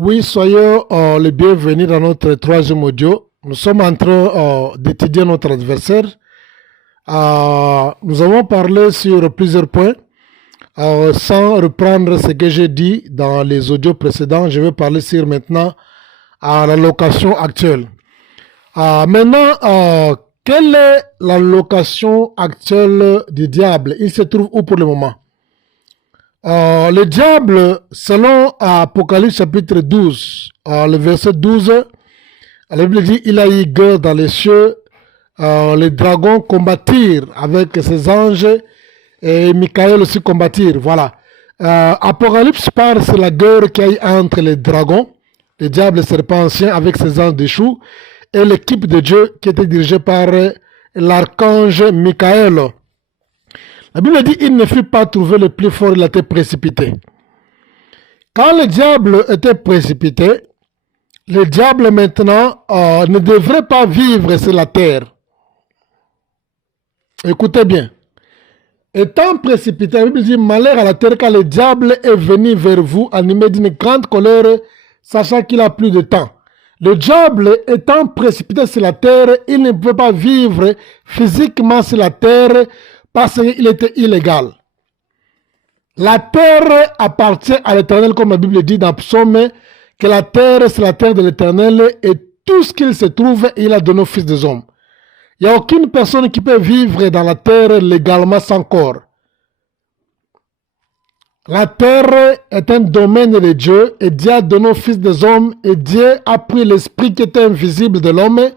Oui, soyez les bienvenus dans notre troisième audio. Nous sommes en train d'étudier notre adversaire. Nous avons parlé sur plusieurs points. Sans reprendre ce que j'ai dit dans les audios précédents, je vais parler sur maintenant la location actuelle. Maintenant, quelle est la location actuelle du diable? Il se trouve où pour le moment? Le diable, selon Apocalypse chapitre 12, le verset 12, la Bible dit, il a eu guerre dans les cieux, les dragons combattirent avec ses anges et Michael aussi combattirent. Voilà. Apocalypse parle de la guerre qu'il y a eu entre les dragons, le diable, le serpent ancien avec ses anges déchus, et l'équipe de Dieu qui était dirigée par l'archange Michael. La Bible dit, il ne fut pas trouvé le plus fort, il a été précipité. Quand le diable était précipité, le diable maintenant ne devrait pas vivre sur la terre. Écoutez bien. Étant précipité, la Bible dit, malheur à la terre quand le diable est venu vers vous, animé d'une grande colère, sachant qu'il a plus de temps. Le diable étant précipité sur la terre, il ne pouvait pas vivre physiquement sur la terre, parce qu'il était illégal. La terre appartient à l'Éternel, comme la Bible dit dans Psaume, que la terre, c'est la terre de l'Éternel, et tout ce qu'il se trouve, il a donné aux fils des hommes. Il n'y a aucune personne qui peut vivre dans la terre légalement sans corps. La terre est un domaine de Dieu, et Dieu a donné aux fils des hommes, et Dieu a pris l'esprit qui était invisible de l'homme,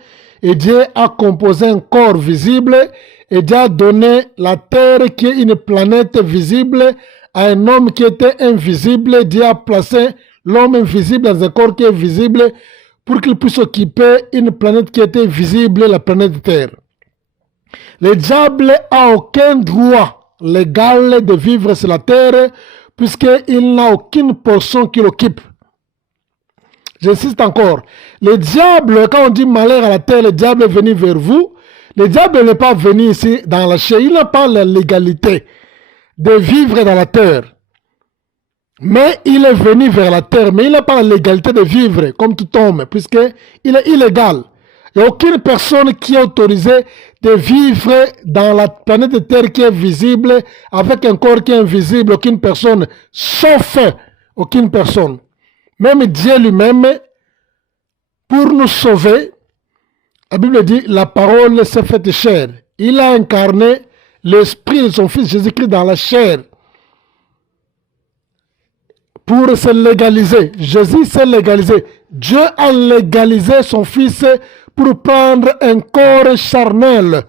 et Dieu a composé un corps visible, et Dieu a donné la terre qui est une planète visible à un homme qui était invisible. Dieu a placé l'homme invisible dans un corps qui est visible pour qu'il puisse occuper une planète qui était visible, la planète Terre. Le diable n'a aucun droit légal de vivre sur la terre puisqu'il n'a aucune portion qu'il occupe. J'insiste encore. Le diable, quand on dit malheur à la terre, le diable est venu vers vous. Le diable n'est pas venu ici dans la chair. Il n'a pas la légalité de vivre dans la terre. Mais il est venu vers la terre. Mais il n'a pas la légalité de vivre comme tout homme, puisqu'il est illégal. Il n'y a aucune personne qui est autorisée de vivre dans la planète Terre qui est visible, avec un corps qui est invisible. Aucune personne, sauf aucune personne. Même Dieu lui-même, pour nous sauver, la Bible dit, la parole s'est faite chair. Il a incarné l'esprit de son fils Jésus-Christ dans la chair pour se légaliser. Jésus s'est légalisé. Dieu a légalisé son fils pour prendre un corps charnel,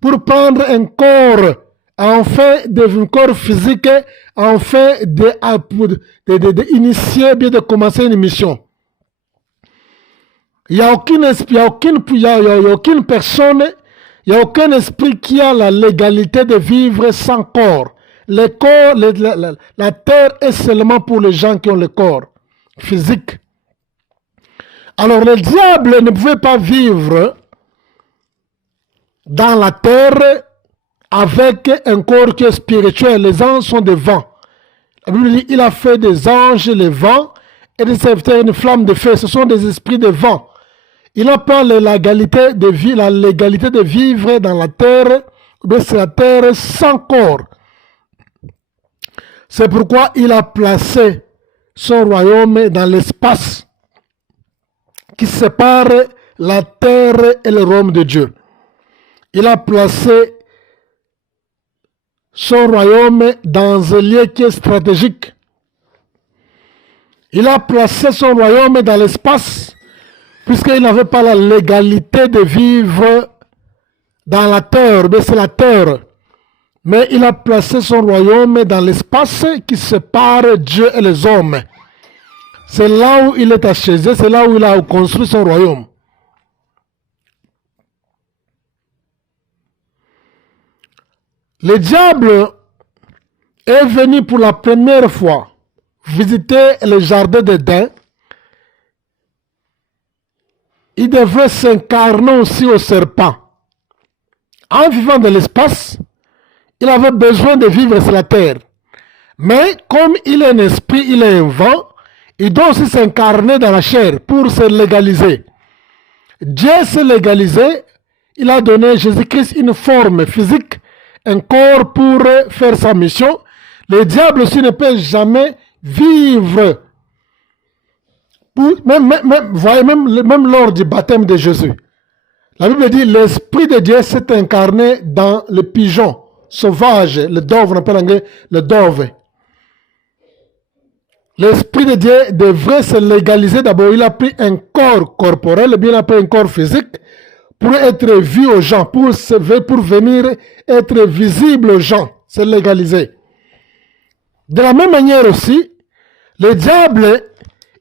pour prendre un corps, enfin, un corps physique, enfin, d'initier, bien de commencer une mission. Il n'y a aucune personne, il n'y a aucun esprit qui a la légalité de vivre sans corps. Le corps, la terre est seulement pour les gens qui ont le corps physique. Alors le diable ne pouvait pas vivre dans la terre avec un corps qui est spirituel. Les anges sont des vents. La Bible dit, il a fait des anges, les vents, et des serviteurs, une flamme de feu. Ce sont des esprits de vent. Il n'a pas la légalité de vivre dans la terre, mais c'est la terre sans corps. C'est pourquoi il a placé son royaume dans l'espace qui sépare la terre et le royaume de Dieu. Il a placé son royaume dans un lieu qui est stratégique. Il a placé son royaume dans l'espace puisqu'il n'avait pas la légalité de vivre dans la terre, mais c'est la terre. Mais il a placé son royaume dans l'espace qui sépare Dieu et les hommes. C'est là où il est achaisé, c'est là où il a construit son royaume. Le diable est venu pour la première fois visiter le jardin d'Éden. Il devrait s'incarner aussi au serpent. En vivant dans l'espace, il avait besoin de vivre sur la terre. Mais comme il est un esprit, il est un vent, il doit aussi s'incarner dans la chair pour se légaliser. Dieu s'est légalisé, il a donné à Jésus-Christ une forme physique, un corps pour faire sa mission. Le diable aussi ne peut jamais vivre. Même lors du baptême de Jésus. La Bible dit, l'Esprit de Dieu s'est incarné dans le pigeon sauvage, le dove, on appelle en anglais le dove. L'Esprit de Dieu devrait se légaliser d'abord. Il a pris un corps corporel, bien il a pris un corps physique pour être vu aux gens, pour venir être visible aux gens, se légaliser. De la même manière aussi, le diable,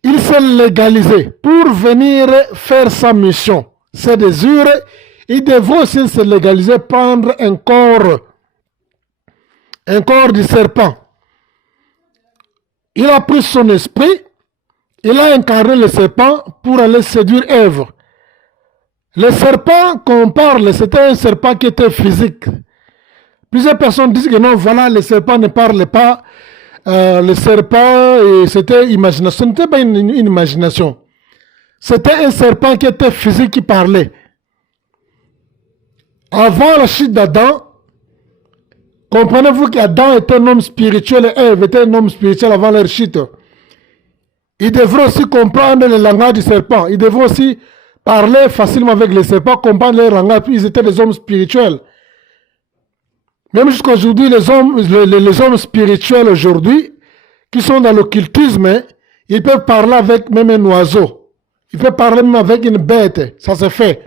il s'est légalisé pour venir faire sa mission, ses désirs. Il devrait aussi se légaliser, prendre un corps du serpent. Il a pris son esprit, il a incarné le serpent pour aller séduire Ève. Le serpent qu'on parle, c'était un serpent qui était physique. Plusieurs personnes disent que non, voilà, le serpent ne parle pas. Le serpent, c'était imagination. Ce n'était pas une imagination. C'était un serpent qui était physique, qui parlait. Avant la chute d'Adam, comprenez-vous qu'Adam était un homme spirituel et Ève était un homme spirituel avant leur chute. Ils devraient aussi comprendre le langage du serpent. Ils devraient aussi parler facilement avec les serpents, comprendre leur langage. Puis ils étaient des hommes spirituels. Même jusqu'à aujourd'hui, les hommes spirituels aujourd'hui, qui sont dans l'occultisme, ils peuvent parler avec même un oiseau. Ils peuvent parler même avec une bête. Ça se fait.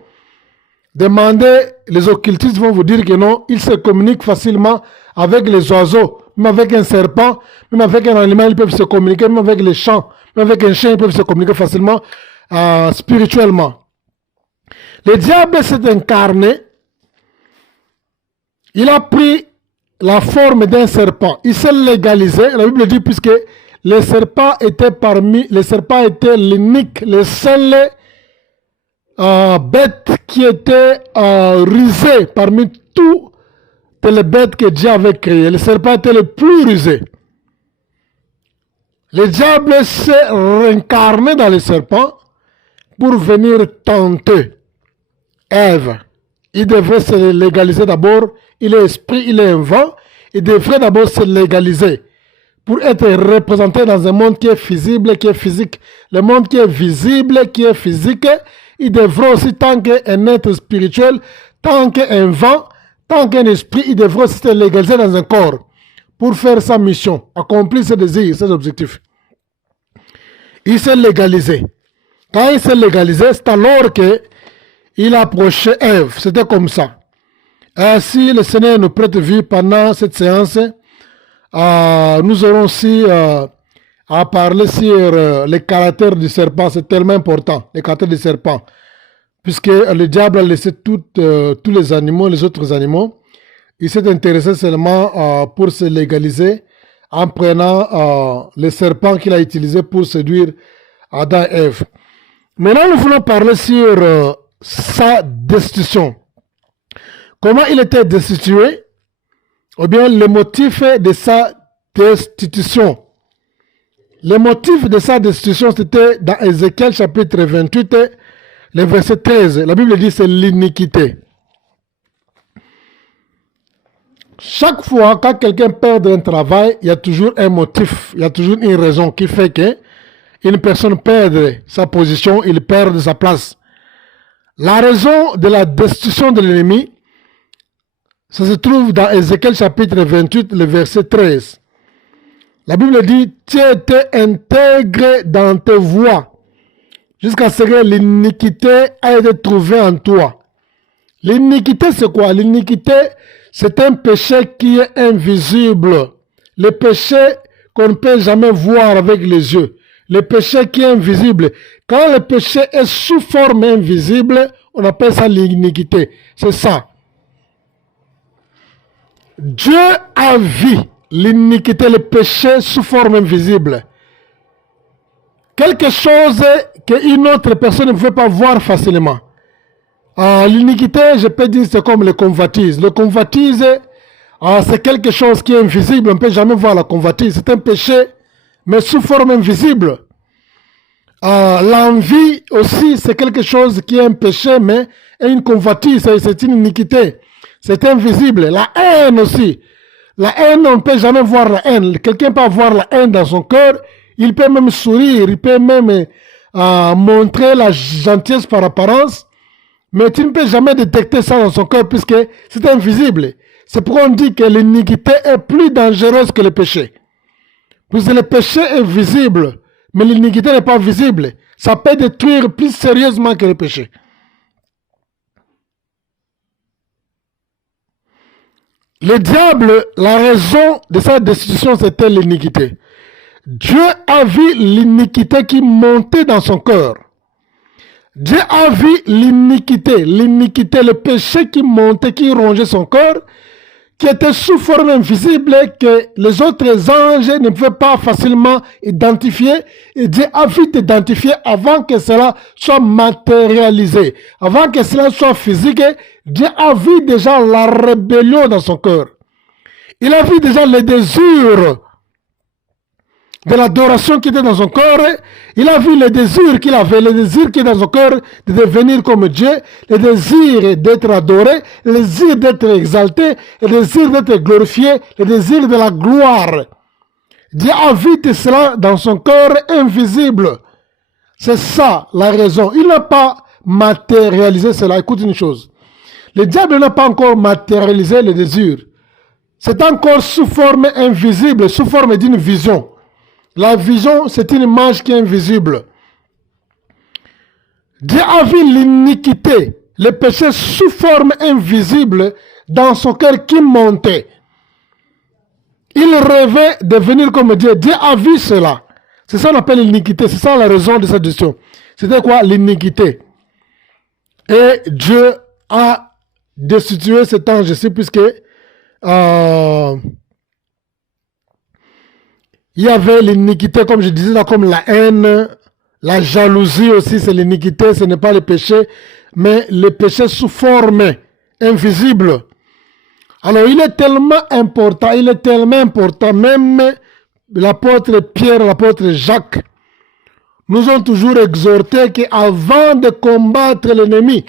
Demandez, les occultistes vont vous dire que non, ils se communiquent facilement avec les oiseaux, même avec un serpent, même avec un animal, ils peuvent se communiquer, même avec les champs, même avec un chien, ils peuvent se communiquer facilement spirituellement. Le diable s'est incarné, il a pris la forme d'un serpent, il s'est légalisé, la Bible dit, puisque le serpent était l'unique, le seul bête qui était rusée parmi toutes les bêtes que Dieu avait créées. Le serpent était le plus rusé. Le diable s'est réincarné dans le serpent pour venir tenter Ève. Il devrait se légaliser d'abord. Il est esprit, il est un vent. Il devrait d'abord se légaliser pour être représenté dans un monde qui est visible, qui est physique. Le monde qui est visible, qui est physique, il devrait aussi, tant qu'un être spirituel, tant qu'un vent, tant qu'un esprit, il devrait aussi se légaliser dans un corps pour faire sa mission, accomplir ses désirs, ses objectifs. Il s'est légalisé. Quand il s'est légalisé, c'est alors qu'il approchait Ève. C'était comme ça. Si le Seigneur nous prête vie pendant cette séance, nous aurons aussi à parler sur les caractères du serpent. C'est tellement important, les caractères du serpent. Puisque le diable a laissé tous les animaux, les autres animaux. Il s'est intéressé seulement pour se légaliser en prenant le serpent qu'il a utilisé pour séduire Adam et Ève. Maintenant, nous voulons parler sur sa destitution. Comment il était destitué, ou bien le motif de sa destitution. Le motif de sa destitution, c'était dans Ézéchiel chapitre 28, le verset 13. La Bible dit c'est l'iniquité. Chaque fois quand quelqu'un perd un travail, il y a toujours un motif, il y a toujours une raison qui fait qu'une personne perd sa position, il perd sa place. La raison de la destitution de l'ennemi, ça se trouve dans Ézéchiel chapitre 28, le verset 13. La Bible dit, tu étais intègre dans tes voies, jusqu'à ce que l'iniquité ait été trouvée en toi. L'iniquité, c'est quoi? L'iniquité, c'est un péché qui est invisible. Le péché qu'on ne peut jamais voir avec les yeux. Le péché qui est invisible. Quand le péché est sous forme invisible, on appelle ça l'iniquité. C'est ça. Dieu a vu l'iniquité, le péché sous forme invisible. Quelque chose qu'une autre personne ne pouvait pas voir facilement. L'iniquité, je peux dire, c'est comme le convoitise. Le convoitise, c'est quelque chose qui est invisible. On ne peut jamais voir la convoitise. C'est un péché, mais sous forme invisible. L'envie aussi, c'est quelque chose qui est un péché, mais est une convoitise, c'est une iniquité. C'est invisible. La haine aussi. La haine, on ne peut jamais voir la haine. Quelqu'un peut avoir la haine dans son cœur. Il peut même sourire. Il peut même montrer la gentillesse par apparence. Mais tu ne peux jamais détecter ça dans son cœur puisque c'est invisible. C'est pourquoi on dit que l'iniquité est plus dangereuse que le péché. Puisque le péché est visible, mais l'iniquité n'est pas visible. Ça peut détruire plus sérieusement que le péché. Le diable, la raison de sa destruction, c'était l'iniquité. Dieu a vu l'iniquité qui montait dans son cœur. Dieu a vu l'iniquité, le péché qui montait, qui rongeait son cœur, qui était sous forme invisible que les autres anges ne pouvaient pas facilement identifier. Et Dieu a vite identifié avant que cela soit matérialisé, avant que cela soit physique. Dieu a vu déjà la rébellion dans son cœur. Il a vu déjà les désirs de l'adoration qui était dans son cœur. Il a vu les désirs qu'il avait, les désirs qui étaient dans son cœur de devenir comme Dieu, le désir d'être adoré, le désir d'être exalté, le désir d'être glorifié, le désir de la gloire. Dieu a vu tout cela dans son cœur invisible. C'est ça la raison. Il n'a pas matérialisé cela. Écoute une chose. Le diable n'a pas encore matérialisé le désir. C'est encore sous forme invisible, sous forme d'une vision. La vision, c'est une image qui est invisible. Dieu a vu l'iniquité, le péché sous forme invisible dans son cœur qui montait. Il rêvait de devenir comme Dieu. Dieu a vu cela. C'est ça qu'on appelle l'iniquité. C'est ça la raison de cette question. C'était quoi l'iniquité? Et Dieu a destitué cet ange-ci puisque il y avait l'iniquité, comme je disais là, comme la haine, la jalousie aussi, c'est l'iniquité, ce n'est pas le péché, mais le péché sous forme invisible. Alors, il est tellement important, même l'apôtre Pierre, l'apôtre Jacques, nous ont toujours exhorté qu'avant de combattre l'ennemi,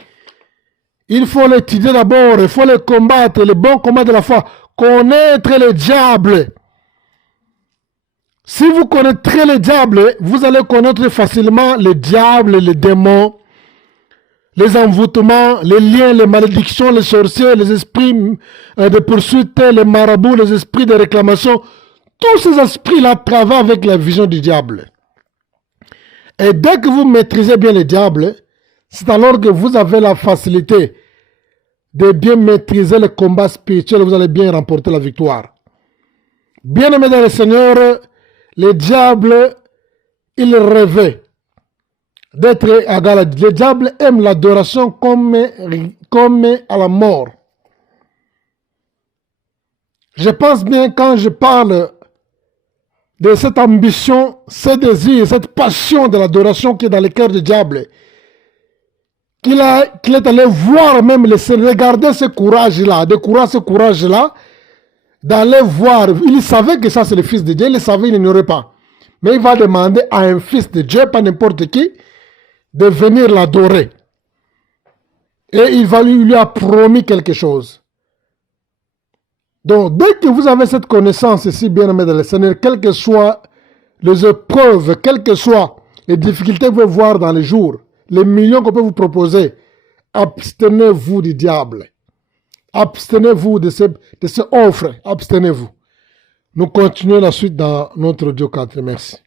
il faut l'étudier d'abord, il faut le combattre, le bon combat de la foi, connaître le diable. Si vous connaîtrez le diable, vous allez connaître facilement le diable, les démons, les envoûtements, les liens, les malédictions, les sorciers, les esprits de poursuite, les marabouts, les esprits de réclamation. Tous ces esprits-là travaillent avec la vision du diable. Et dès que vous maîtrisez bien le diable, c'est alors que vous avez la facilité de bien maîtriser le combat spirituel, vous allez bien remporter la victoire. Bien-aimés dans le Seigneur, le diable, il rêvait d'être égal à Dieu. Le diable aime l'adoration comme à la mort. Je pense bien quand je parle de cette ambition, ce désir, cette passion de l'adoration qui est dans le cœur du diable, qu'il est allé voir même, regarder ce courage-là, découvrir ce courage-là, d'aller voir. Il savait que ça c'est le Fils de Dieu, il le savait, il n'ignorait pas. Mais il va demander à un Fils de Dieu, pas n'importe qui, de venir l'adorer. Et il lui a promis quelque chose. Donc, dès que vous avez cette connaissance ici, bien-aimé dans le Seigneur, quelles que soient les épreuves, quelles que soient les difficultés que vous pouvez voir dans les jours, les millions qu'on peut vous proposer, abstenez-vous du diable. Abstenez-vous de ces offres. Abstenez-vous. Nous continuons la suite dans notre audio 4. Merci.